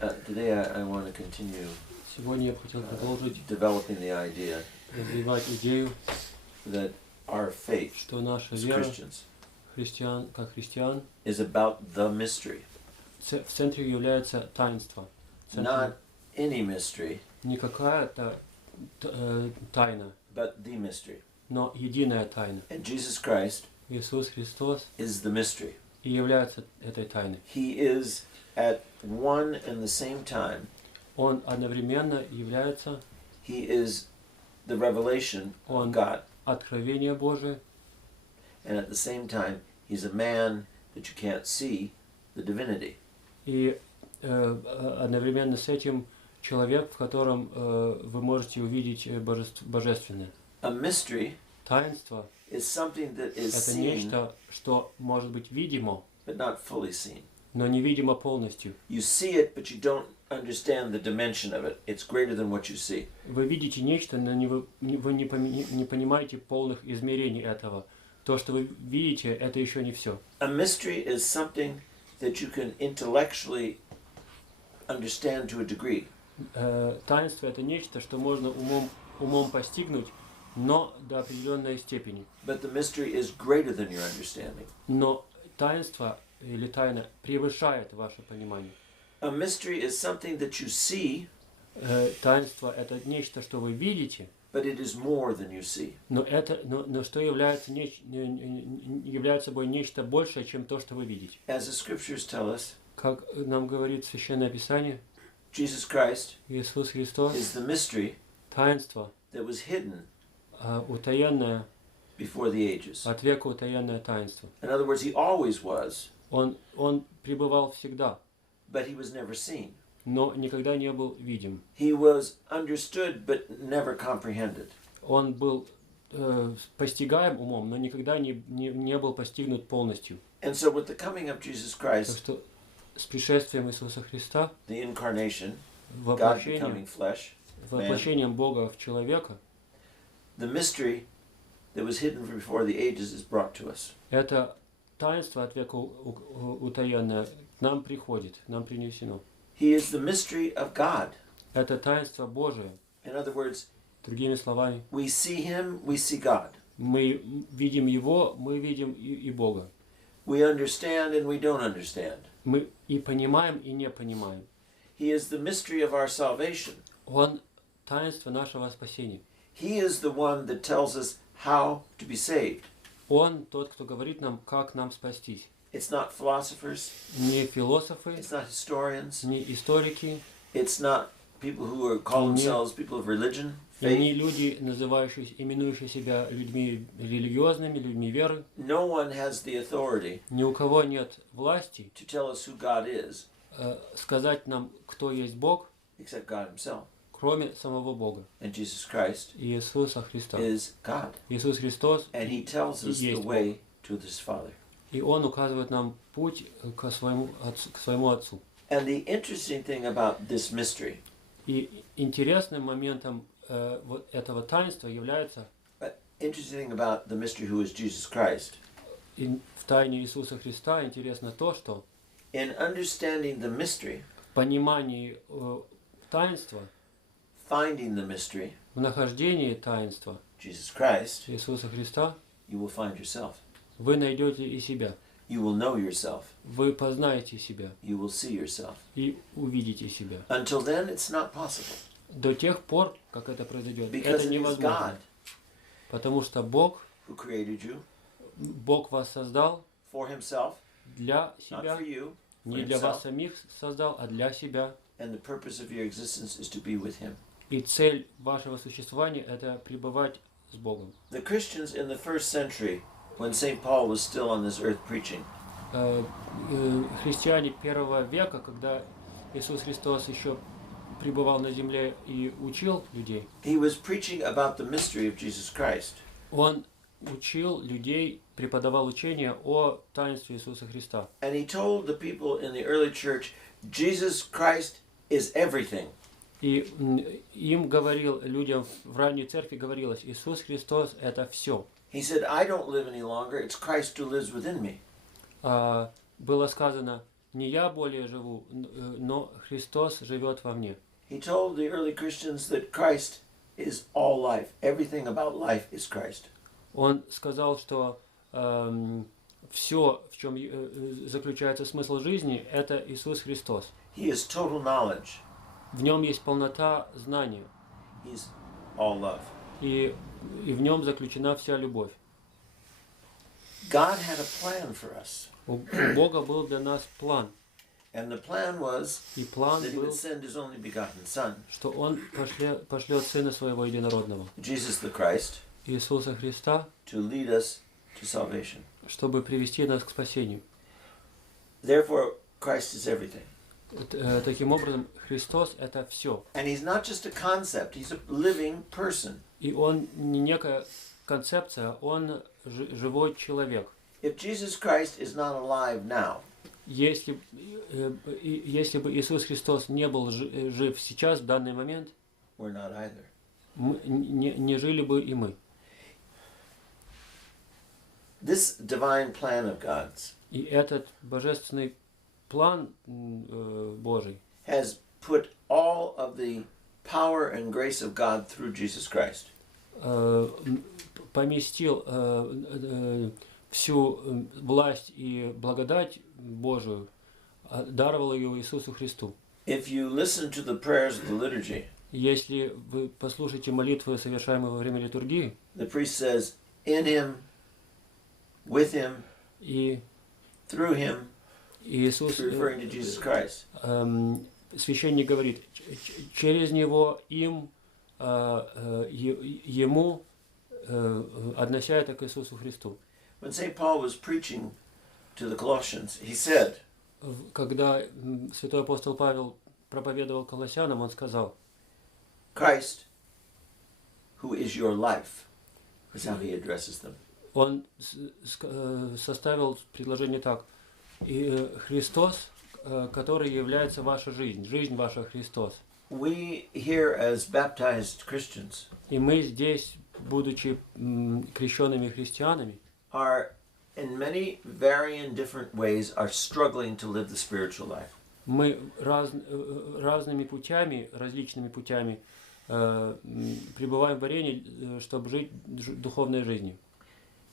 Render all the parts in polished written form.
Today I want to continue Сегодня я бы хотел продолжить developing the idea развивать идею, that our faith что наша as вера Christians как христиан, is about the mystery, в центре является таинство. not any mystery, Не какая-то тайна, but the mystery. но единая тайна. And Jesus Christ Иисус Христос is the mystery. и является этой тайной. He is at one and the same time. Он одновременно является He is the revelation of God, откровение Божие, and at the same time, he's a man that you can't see the divinity. и одновременно с этим человек, в котором вы можете увидеть божественное. A mystery Таинство is something that is это seen, нечто, что может быть видимо, but not fully seen. но невидимо полностью. You see it, but you don't understand the dimension of it. It's greater than what you see. Вы видите нечто, но вы не понимаете полных измерений этого. То, что вы видите, это еще не все. A mystery is something that you can intellectually understand to a degree. Таинство это нечто, что можно умом постигнуть, но до определенной степени. But the mystery is greater than your understanding. Но таинство или тайна превышает ваше понимание. A mystery is something that you see, Таинство это нечто, что вы видите, but it is more than you see. но что является собой нечто большее, чем то, что вы видите. As the scriptures tell us, Как нам говорит Священное Писание, Jesus Christ Иисус Христос, is the mystery таинство, that was hidden утаенное, before the ages. от века утаенное таинство. In other words, he always was, Он пребывал всегда, but he was never seen. но никогда не был видим. He was understood, but never comprehended. Он был постигаем умом, но никогда не был постигнут полностью. And so with the coming of Jesus Так Christ, что с пришествием Иисуса Христа, the incarnation, God becoming воплощением Бога в человека, the mystery that was hidden before the ages is brought to us. это таинство от века утаенное к нам приходит, нам принесено. He is the mystery of God. Это таинство Божие. In other words, Другими словами, we see him, we see God. мы видим Его, мы видим и Бога. We understand and we don't understand. Мы и понимаем, и не понимаем. He is the mystery of our salvation. Он таинство нашего спасения. He is the one that tells us how to be saved. Он тот, кто говорит нам, как нам спастись. It's not philosophers. Не философы, It's not historians. не историки, It's not people who call themselves people of religion, и не faith. люди, именующие себя людьми религиозными, людьми веры. No one has the authority Ни у кого нет власти to tell us who God is сказать нам, кто есть Бог, except God himself. кроме самого Бога. And Jesus Christ Иисуса Христа. is God. Иисус Христос, And he tells us the way to his Father. и Он указывает нам путь к своему Отцу. And the interesting thing about this mystery, И интересным моментом вот этого таинства является interesting thing about the mystery who is Jesus Christ, в тайне Иисуса Христа интересно то, что in understanding the mystery, в понимании таинства, finding the mystery, в нахождении таинства Jesus Christ, Иисуса Христа, you will find yourself. вы найдете и себя. You will know yourself. Вы познаете себя You will see yourself. и увидите себя. Until then, it's not possible. До тех пор, как это произойдет, Because это it is невозможно. God Потому что Бог created you вас создал for himself, для not себя, for you, не for для вас himself. самих создал, а для себя. And the purpose of your existence is to be with him. И цель вашего существования – это пребывать с Богом. The Christians in the first century, when St. Paul was still on this earth preaching, Христиане первого века, когда Иисус Христос еще пребывал на земле и учил людей, he was preaching about the mystery of Jesus Christ. Он учил людей, преподавал учение о таинстве Иисуса Христа. And he told the people in the early church, Jesus Christ is everything. И им говорил, людям в ранней церкви говорилось, Иисус Христос – это все. He said, I don't live any longer, it's Christ who lives within me. Было сказано, не я более живу, но Христос живет во мне. He told the early Christians that Christ is all life. Everything about life is Christ. Он сказал, что все, в чем заключается смысл жизни, это Иисус Христос. He is total knowledge. В нем есть полнота знания, He's all love. и в нем заключена вся любовь. God had a plan for us. У Бога был для нас план. And the plan was И план that he был, would send his only begotten Son, что Он пошлет Сына Своего Единородного, Jesus the Christ, Иисуса Христа, to lead us to salvation. чтобы привести нас к спасению. Therefore, Christ is everything. Таким образом, Христос – это все. And he's not just a concept, he's a living person. И Он не некая концепция, Он живой человек. If Jesus Christ is not alive now, Если бы Иисус Христос не был жив сейчас, в данный момент, we're not either. не жили бы и мы. This divine plan of God's И этот божественный план Божий has put all of the power and grace of God through Jesus Christ. Поместил всю власть и благодать Божию, даровал ее Иисусу Христу. If you listen to the prayers of the liturgy, Если вы послушаете молитвы, совершаемые во время литургии, the priest says, in him, with him, и through him, Иисус, referring to Jesus Christ. священник говорит, через него, им, ему, относя это к Иисусу Христу. When St. Paul was preaching to the Colossians, he said, Когда святой апостол Павел проповедовал колоссянам, он сказал, Christ, who is your life, is how he addresses them. он составил предложение так, и Христос, который является ваша жизнь, жизнь ваша Христос. We here as baptized Christians И мы здесь, будучи крещенными христианами, are in many varying different ways are struggling to live the spiritual life. мы разными путями, различными путями пребываем в варенье, чтобы жить духовной жизнью.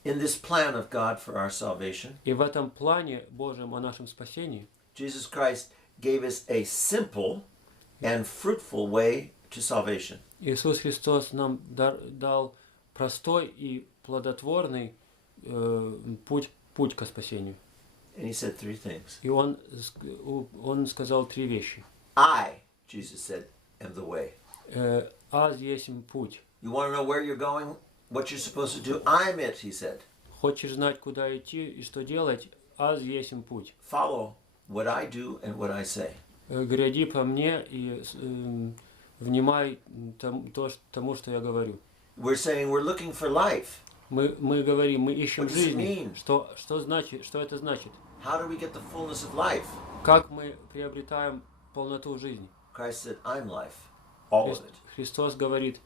In this plan of God for our salvation, И в этом плане Божьем о нашем спасении Jesus Christ gave us a simple and fruitful way to salvation. Иисус Христос нам дал простой и плодотворный путь ко спасению. And he said three things. И он сказал три вещи. I, Jesus said, am the way. Аз есть путь. You want to know where you're going, what you're supposed to do? I'm it, he said. Хочешь знать, куда идти и что делать? Аз есть путь. Follow what I do and what I say. Гряди по мне и внимай тому, что я говорю. We're saying we're looking for life. Мы говорим, мы ищем What does it жизнь. mean? Что это значит? How do we get the fullness of life? Как мы приобретаем полноту жизни? Christ said, I'm life. All of it. Христос говорит,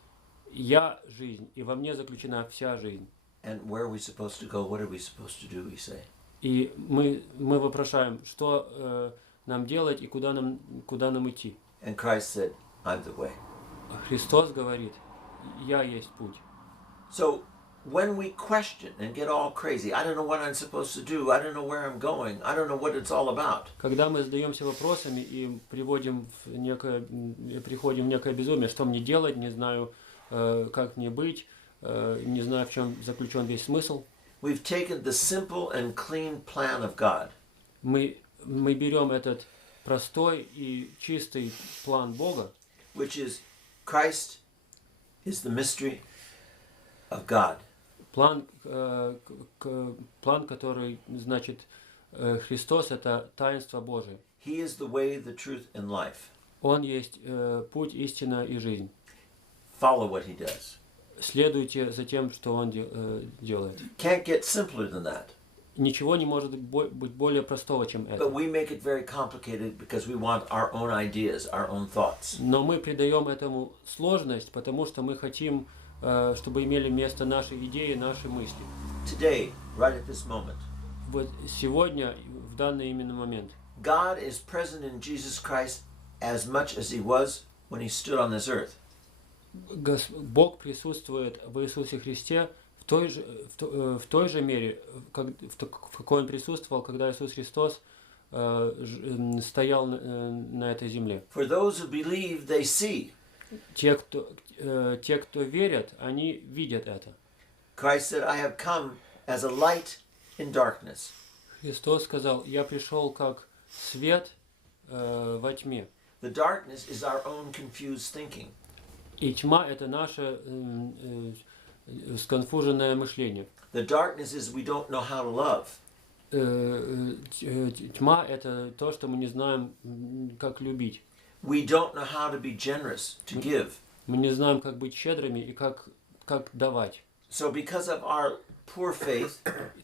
я жизнь, и во мне заключена вся жизнь. And where are we supposed to go? What are we supposed to do? We say. И мы вопрошаем, что нам делать и куда нам идти. And Christ said, I'm the way. Христос говорит, я есть путь. So when we question and get all crazy, I don't know what I'm supposed to do, I don't know where I'm going, I don't know what it's all about. Когда мы задаемся вопросами и приходим в некое безумие, что мне делать, не знаю, как мне быть, не знаю, в чем заключен весь смысл. We've taken the simple and clean plan of God. Мы берем этот простой и чистый план Бога, Which is Christ is the mystery of God. план, который значит Христос, это таинство Божие. He is the way, the truth, and life. Он есть путь, истина и жизнь. Follow what he does. Следуйте за тем, что Он делает. Can't get simpler than that. Ничего не может быть более простого, чем это. But we make it very complicated because we want our own ideas, our own thoughts. Но мы придаем этому сложность, потому что мы хотим, чтобы имели место наши идеи, наши мысли. Today, right at this moment, Вот сегодня, в данный именно момент, God is present in Jesus Christ as much as he was when he stood on this earth. Бог присутствует в Иисусе Христе в той же мере, в какой Он присутствовал, когда Иисус Христос стоял на этой земле. For those who believe, they see. Те, кто верят, они видят это. Christ said, I have come as a light in darkness. Христос сказал, я пришел как свет во тьме. The darkness is our own confused thinking. И тьма — это наше сконфуженное мышление. The darkness is we don't know how to love. Тьма — это то, что мы не знаем, как любить. We don't know how to be generous, to give. Мы не знаем, как быть щедрыми и как давать. So because of our poor faith,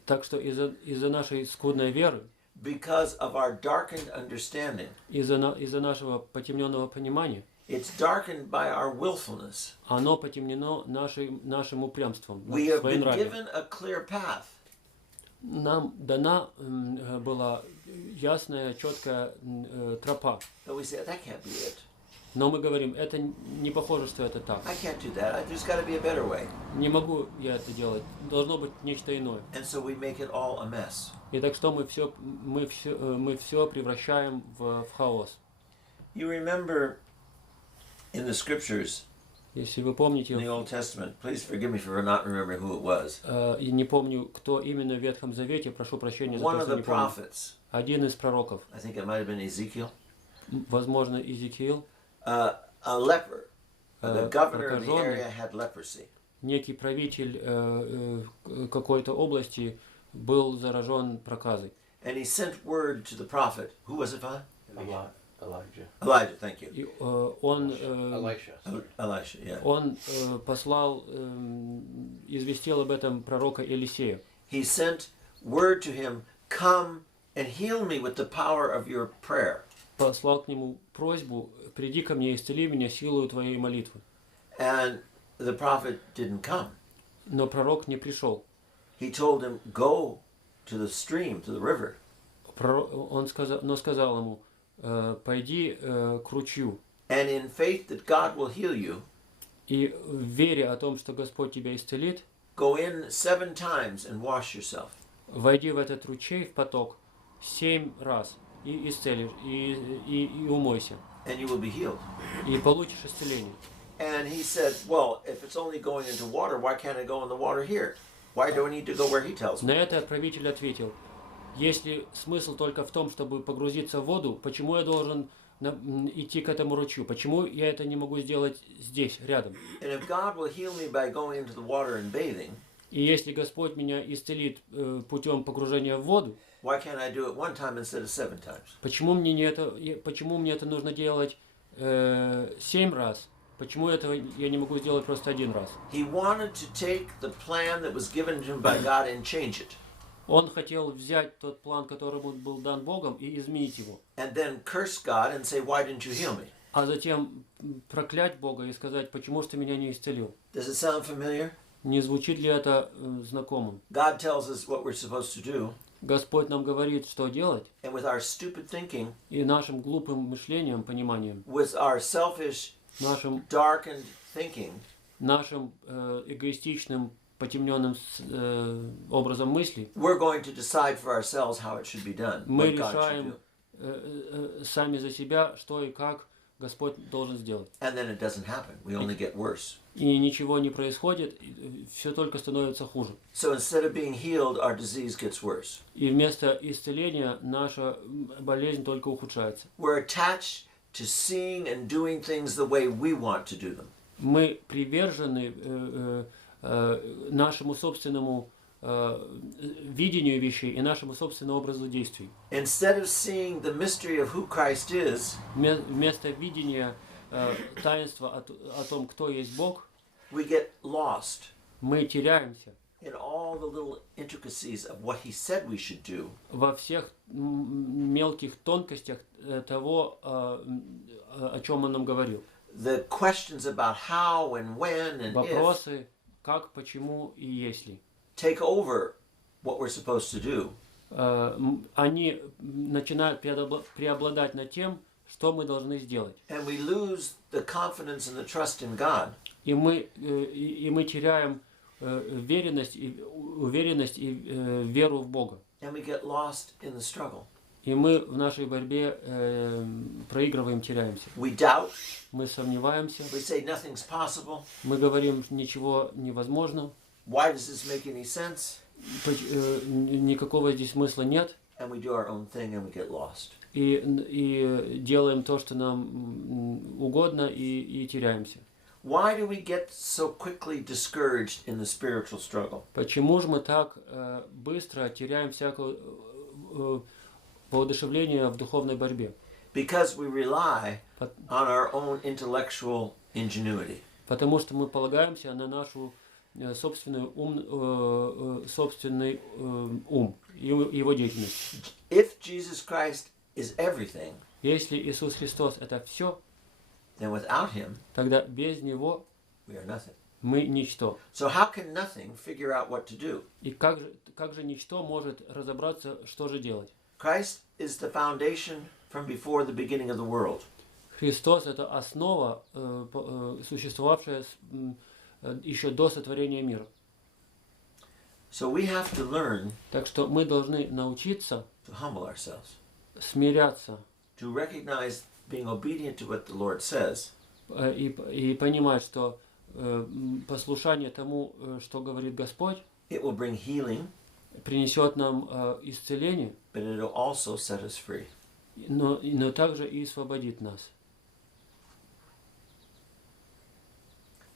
Так что из-за нашей скудной веры, because of our darkened understanding, из-за нашего потемненного понимания, it's darkened by our willfulness. оно потемнено нашим упрямством, We have своим been нравием. given a clear path. Нам дана была ясная, четкая тропа. But we say, that can't be it. Но мы говорим, это не похоже, что это так. I can't do that. There's got to be a better way. Не могу я это делать. Должно быть нечто иное. And so we make it all a mess. И так что мы все превращаем в хаос. You remember in the scriptures, Если вы помните, in the Old Testament, please forgive me for not remembering who it was. я не помню, кто именно в Ветхом Завете, прошу прощения за One то, of что the не помню. prophets, Один из пророков, I think it might have been Ezekiel, возможно, Иезекиил, a leper. The governor of the прокаженный, area had leprosy. некий правитель какой-то области был заражен проказой. And he sent word to the prophet. Who was it, Father? Elijah. Elijah, thank you. И он Elisha, sorry. Он послал, известил об этом пророка Елисея. He sent word to him, come and heal me with the power of your prayer. Послал к нему просьбу, приди ко мне, исцели меня силою твоей молитвы. And the prophet didn't come. Но пророк не пришел. He told him, go to the stream, to the river. Он сказал ему, пойди к ручью. And in faith that God will heal you, И в вере о том, что Господь тебя исцелит, go in 7 times and wash yourself. войди в этот ручей, в поток, 7 раз, и исцелишь, и умойся, And you will be healed. и получишь исцеление. And he said, well, if it's only going into water, why can't I go in the water here? Why do I need to go where he tells На me? это правитель ответил, если смысл только в том, чтобы погрузиться в воду, почему я должен идти к этому ручью? Почему я это не могу сделать здесь, рядом? And if God will heal me by going into the water and bathing, И если Господь меня исцелит путем погружения в воду, why can't I do it 1 time instead of 7 times? почему мне это нужно делать 7 раз? Почему этого я не могу сделать просто 1 раз? He wanted to take the plan that was given to him by God and change it. Он хотел взять тот план, который ему был дан Богом, и изменить его. And then curse God and say, why didn't you heal me? А затем проклять Бога и сказать, почему же ты меня не исцелил? Does it sound familiar? Не звучит ли это знакомым? God tells us what we're supposed to do. Господь нам говорит, что делать, And with our stupid thinking, и нашим глупым мышлением, пониманием, with our selfish, нашим darkened thinking, эгоистичным, потемненным образом мысли, we're going to decide for ourselves how it should be done. мы What God should решаем do. сами за себя, что и как Господь должен сделать. And then it doesn't happen. We only get worse. И ничего не происходит, все только становится хуже. So instead of being healed, our disease gets worse. И вместо исцеления наша болезнь только ухудшается. We're attached to seeing and doing things the way we want to do them. Мы привержены нашему собственному видению вещей и нашему собственному образу действий. Instead of seeing the mystery of who Christ is, Вместо видения таинства о том, кто есть Бог, we get lost мы теряемся in all the little intricacies of what he said we should do. во всех мелких тонкостях того, о чем Он нам говорил. The questions about how and when and if Вопросы, как, почему и если, take over what we're supposed to do. они начинают преобладать над тем, что мы должны сделать. And we lose the confidence and the trust in God. И мы теряем уверенность и веру в Бога. And we get lost in the struggle. И мы в нашей борьбе проигрываем, теряемся. We doubt. Мы сомневаемся. We say nothing's possible. Мы говорим, ничего невозможно. Why does this make any sense? Никакого здесь смысла нет. And we do our own thing and we get lost. И делаем то, что нам угодно, и теряемся. Why do we get so quickly discouraged in the spiritual struggle? Почему же мы так быстро теряем всякое воодушевление в духовной борьбе? Because we rely on our own intellectual ingenuity. Потому что мы полагаемся на нашу собственный ум и его деятельность. If Jesus Christ is everything, Если Иисус Христос это все, then without him, тогда без Него we are nothing. мы ничто. So how can nothing figure out what to do? И как же ничто может разобраться, что же делать? Christ is the foundation from before the beginning of the world. Христос это основа, существовавшая еще до сотворения мира. So we have to learn Так что мы должны научиться to humble ourselves, смиряться to recognize being obedient to what the Lord says и понимать, что послушание тому, что говорит Господь, it will bring healing, принесет нам исцеление, but it will also set us free. но также и освободит нас.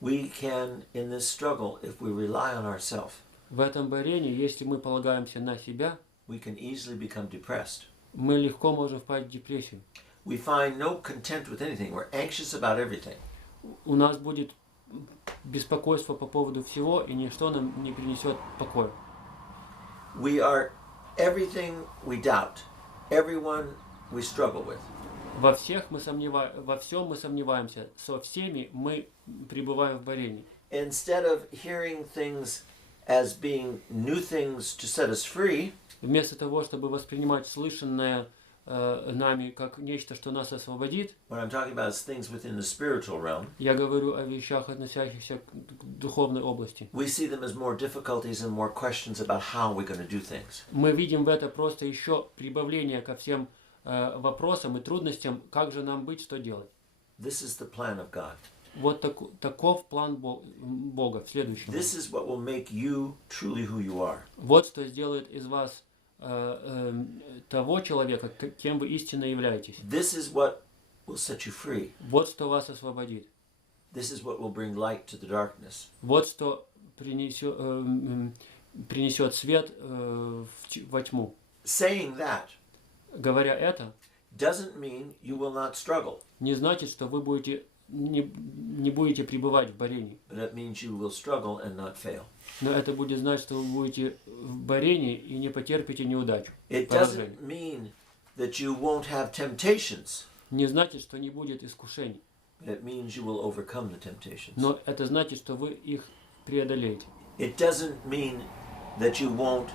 We can, in this struggle, if we rely on ourselves, В этом борении, если мы полагаемся на себя, we can easily become depressed. мы легко можем впасть в депрессию. We find no content with anything. We're anxious about everything. У нас будет беспокойство по поводу всего, и ничто нам не принесет покоя. We are everything we doubt, everyone we struggle with. Во всем мы сомневаемся, со всеми мы пребываем в борении. Instead of hearing things as being new things to set us free, Вместо того, чтобы воспринимать слышанное нами как нечто, что нас освободит, what I'm talking about is things within the spiritual realm, я говорю о вещах, относящихся к духовной области. we see them as more difficulties and more questions about how we're going to do things. Мы видим в это просто еще прибавление ко всем вопросам и трудностям, как же нам быть, что делать. This is the plan of God. Вот таков план Бога в следующем. This is what will make you truly who you are. Вот что сделает из вас того человека, кем вы истинно являетесь. This is what will set you free. Вот что вас освободит. This is what will bring light to the darkness. Вот что принесет свет во тьму. Saying that Говоря это, doesn't mean you will not struggle, не значит, что вы не будете пребывать в борении. but it means you will struggle and not fail. Но это будет значить, что вы будете в борении и не потерпите неудачу. It Поражение. doesn't mean that you won't have temptations, Не значит, что не будет искушений. but it means you will overcome the temptations. Но это значит, что вы их преодолеете. It doesn't mean that you won't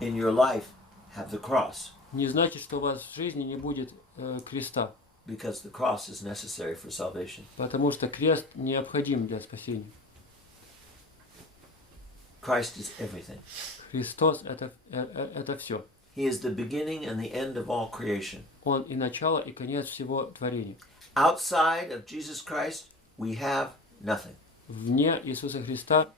in your life have the cross, Не значит, что у вас в жизни не будет креста. because the cross is necessary for salvation. Потому что крест необходим для спасения. Christ is everything. Христос это все. He is the beginning and the end of all creation. Он и начало, и конец всего творения. Outside of Jesus Christ, we have nothing. Вне Иисуса Христа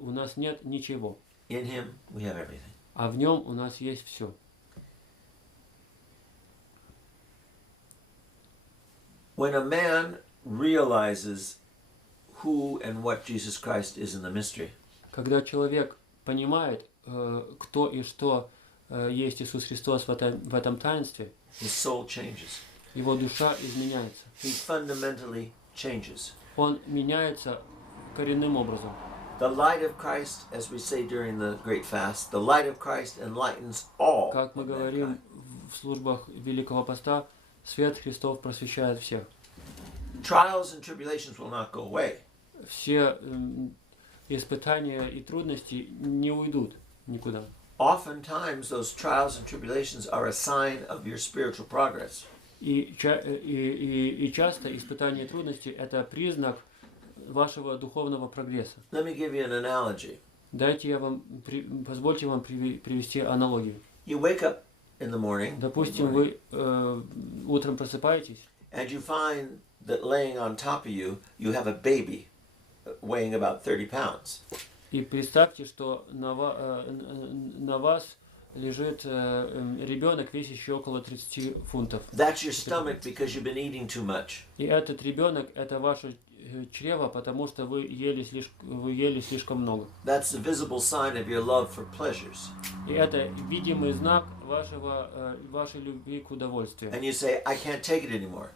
у нас нет ничего. In Him, we have everything. А в Нем у нас есть все. When a man realizes who and what Jesus Christ is in the mystery, Когда человек понимает, кто и что есть Иисус Христос в этом таинстве, his soul changes. его душа изменяется. He fundamentally changes. Он меняется коренным образом. The light of Christ, as we say during the Great Fast, the light of Christ enlightens all. Как мы of говорим mankind. в службах Великого Поста, свет Христов просвещает всех. Trials and tribulations will not go away, Все испытания и трудности не уйдут никуда. oftentimes those trials and tribulations are a sign of your spiritual progress. И часто испытания и трудности – это признак вашего духовного прогресса. Let me give you an analogy. Позвольте вам привести аналогию. You wake up in the morning, Допустим, вы утром просыпаетесь, and you find that laying on top of you, you have a baby weighing about 30 pounds. и представьте, что на вас лежит ребенок, весящий около 30 фунтов. That's your stomach because you've been eating too much. И этот ребенок – это ваше чрево, потому что вы ели слишком много. That's the visible sign of your love for pleasures. И это видимый знак вашей любви к удовольствию. And you say, I can't take it anymore.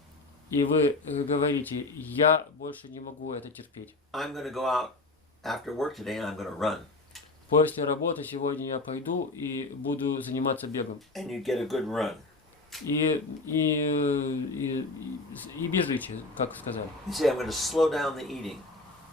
И вы говорите, я больше не могу это терпеть. I'm going to go out after work today and I'm going to run. После работы сегодня я пойду и буду заниматься бегом. And you get a good run. И бежите, как сказали. You say, I'm going to slow down the eating.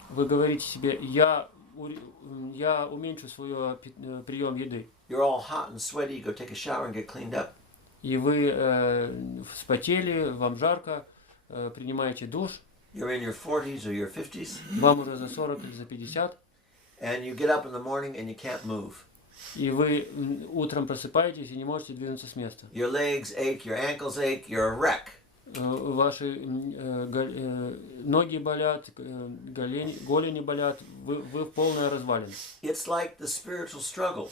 Вы говорите себе, я уменьшу свой прием еды. You're all hot and sweaty, you go take a shower and get cleaned up. И вы вспотели, вам жарко, принимаете душ. You're in your 40s or your 50s. Вам уже за 40 или за 50. And you get up in the morning and you can't move. И вы утром просыпаетесь и не можете двинуться с места. Your legs ache, your ankles ache, you're a wreck. Ваши ноги болят, голени болят, вы в полной развалине. It's like the spiritual struggle.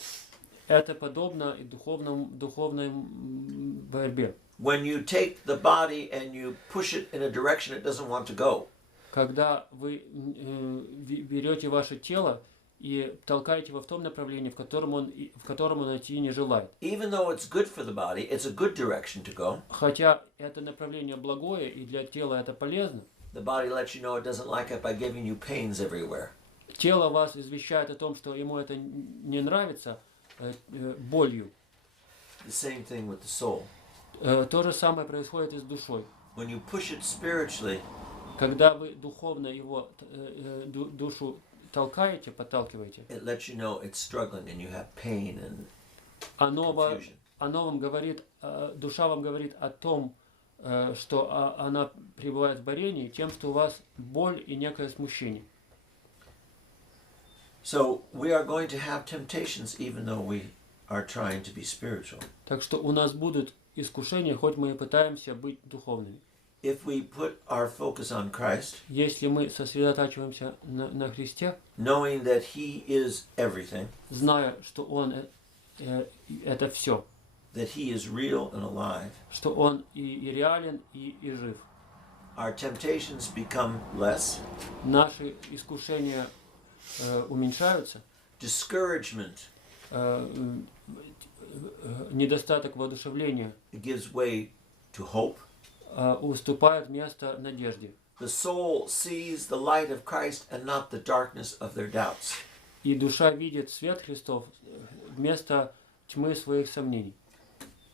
Это подобно и духовной борьбе. When you take the body and you push it in a direction it doesn't want to go. Когда вы берете ваше тело и толкаете его в том направлении, в котором он идти не желает. Even though it's good for the body, it's a good direction to go. Хотя это направление благое и для тела это полезно. The body lets you know it doesn't like it by giving you pains everywhere. Тело вас извещает о том, что ему это не нравится болью. The same thing with the soul. То же самое происходит и с душой. When you push it spiritually, когда вы духовно его душу толкаете, подталкиваете, it lets you know it's struggling and you have pain and оно confusion. вам говорит, душа вам говорит о том, что она пребывает в борении, тем, что у вас боль и некое смущение. So we are going to have temptations even though we are trying to be spiritual. Так что у нас будут искушения, хоть мы и пытаемся быть духовными. If we put our focus on Christ, если мы сосредотачиваемся на Христе, knowing that He is everything, зная, что Он это все, that He is real and alive, что Он и реален, и жив, our temptations become less. Наши искушения уменьшаются. Discouragement, недостаток воодушевления, it gives way to hope. Уступает место надежде. The soul sees the light of Christ and not the darkness of their doubts. И душа видит свет Христов вместо тьмы своих сомнений.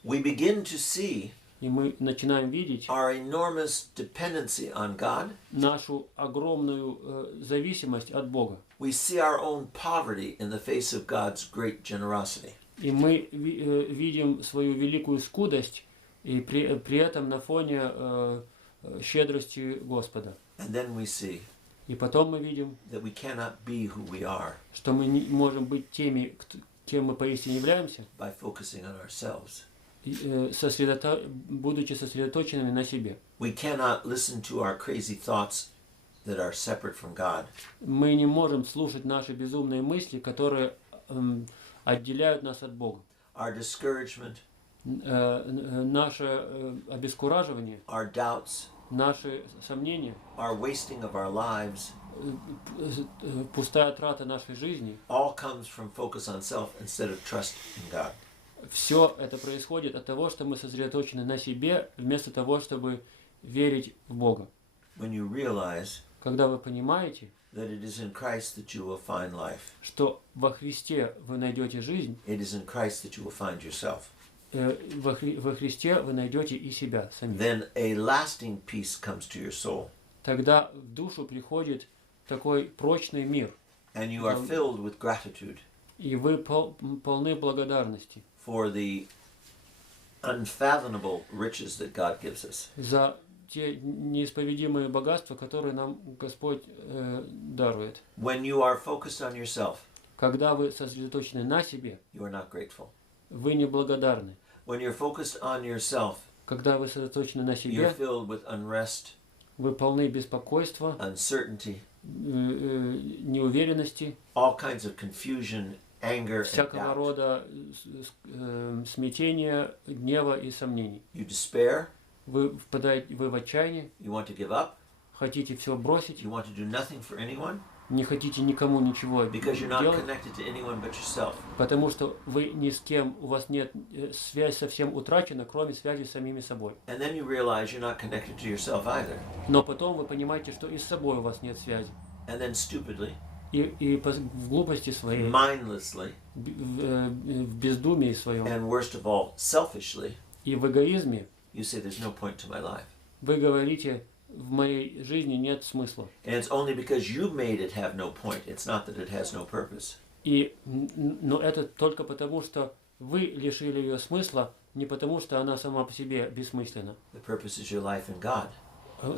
We begin to see И мы начинаем видеть our enormous dependency on God. нашу огромную зависимость от Бога. We see our own poverty in the face of God's great generosity. И мы видим свою великую скудость и при этом на фоне щедрости Господа. And then we see И потом мы видим, that we cannot be who we are что мы не можем быть теми, кем мы поистине являемся, by focusing on ourselves. будучи сосредоточенными на себе. We cannot listen to our crazy thoughts that are separate from God. Мы не можем слушать наши безумные мысли, которые отделяют нас от Бога. Our discouragement, Наше обескураживание, our doubts, наши сомнения, our wasting of our lives, пустая трата нашей жизни, all comes from focus on self instead of trust in God. все это происходит от того, что мы сосредоточены на себе, вместо того, чтобы верить в Бога. When you realize Когда вы понимаете, that it is in Christ that you will find life, что во Христе вы найдете жизнь, it is in Christ that you will find yourself, во Христе вы найдете и себя самих. then a lasting peace comes to your soul, Тогда в душу приходит такой прочный мир, and you are filled with gratitude. И вы полны благодарности for the unfathomable riches that God gives us. за те неисповедимые богатства, которые нам Господь дарует. When you are focused on yourself, Когда вы сосредоточены на себе, you are not grateful. вы не благодарны. When you're focused on yourself, Когда вы сосредоточены на you're себе, filled with unrest, вы полны беспокойства, uncertainty, неуверенности, all kinds of confusion, anger, and всякого doubt. рода смятения, гнева и сомнений. You despair, Вы впадаете в отчаяние, you want to give up, хотите все бросить, you want to do nothing for anyone не хотите никому ничего because you're not делать, connected to anyone but yourself. потому что вы ни с кем, у вас нет, связь совсем утрачена, кроме связи с самими собой. And then you realize you're not connected to yourself either. Но потом вы понимаете, что и с собой у вас нет связи. And then stupidly, В глупости своей, mindlessly, в бездумии своем and worst of all, selfishly, и в эгоизме you say there's no point to my life. вы говорите, в моей жизни нет смысла. And it's only because you made it have no point. It's not that it has no purpose. Но это только потому, что вы лишили ее смысла, не потому, что она сама по себе бессмысленна. The purpose is your life in God.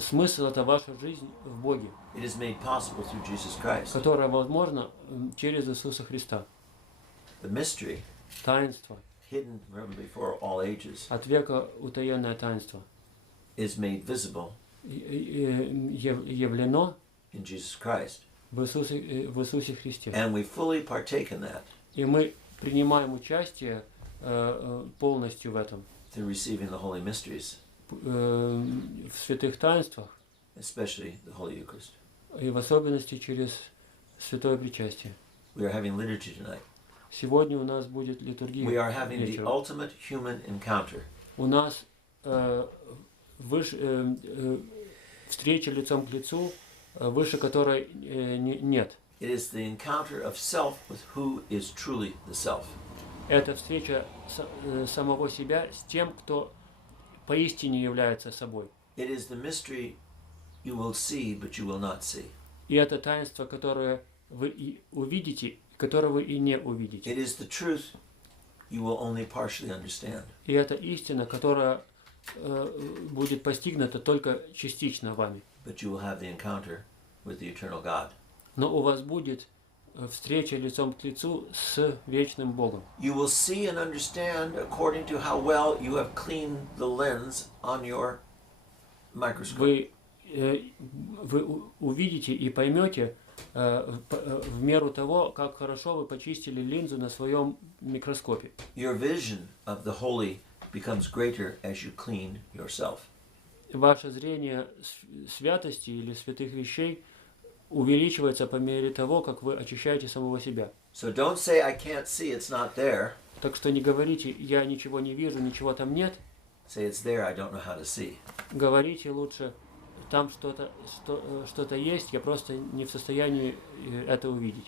Смысл – это ваша жизнь в Боге, It is made possible through Jesus Christ. которая возможна через Иисуса Христа. The mystery, Таинство, hidden from before all ages, от века утаенное таинство, is made visible явлено in Jesus Christ. в Иисусе Христе. And we fully partake in that И мы принимаем участие полностью в этом, through receiving the holy mysteries, в святых таинствах, especially the Holy Eucharist. и в особенности через святое причастие. We are having liturgy tonight. Сегодня у нас будет литургия We are having the вечером. ultimate human encounter. У нас встреча лицом к лицу, выше которой нет. It is the encounter of self with who is truly the self. Это встреча самого себя с тем, кто поистине является собой. It is the mystery you will see, but you will not see. И это таинство, которое вы и увидите, которое вы и не увидите. It is the truth you will only partially understand. И это истина, которая будет постигнута только частично вами. But you will have the encounter with the eternal God. Но у вас будет встреча лицом к лицу с вечным Богом. You will see and understand according to how well you have cleaned the lens on your microscope. Вы увидите и поймете в меру того, как хорошо вы почистили линзу на своем микроскопе. Your vision of the holy becomes greater as you clean yourself. Ваше зрение святости или святых вещей увеличивается по мере того, как вы очищаете самого себя. So don't say I can't see, it's not there. Так что не говорите, я ничего не вижу, ничего там нет. Say it's there, I don't know how to see. Говорите лучше, там что-то есть, я просто не в состоянии это увидеть.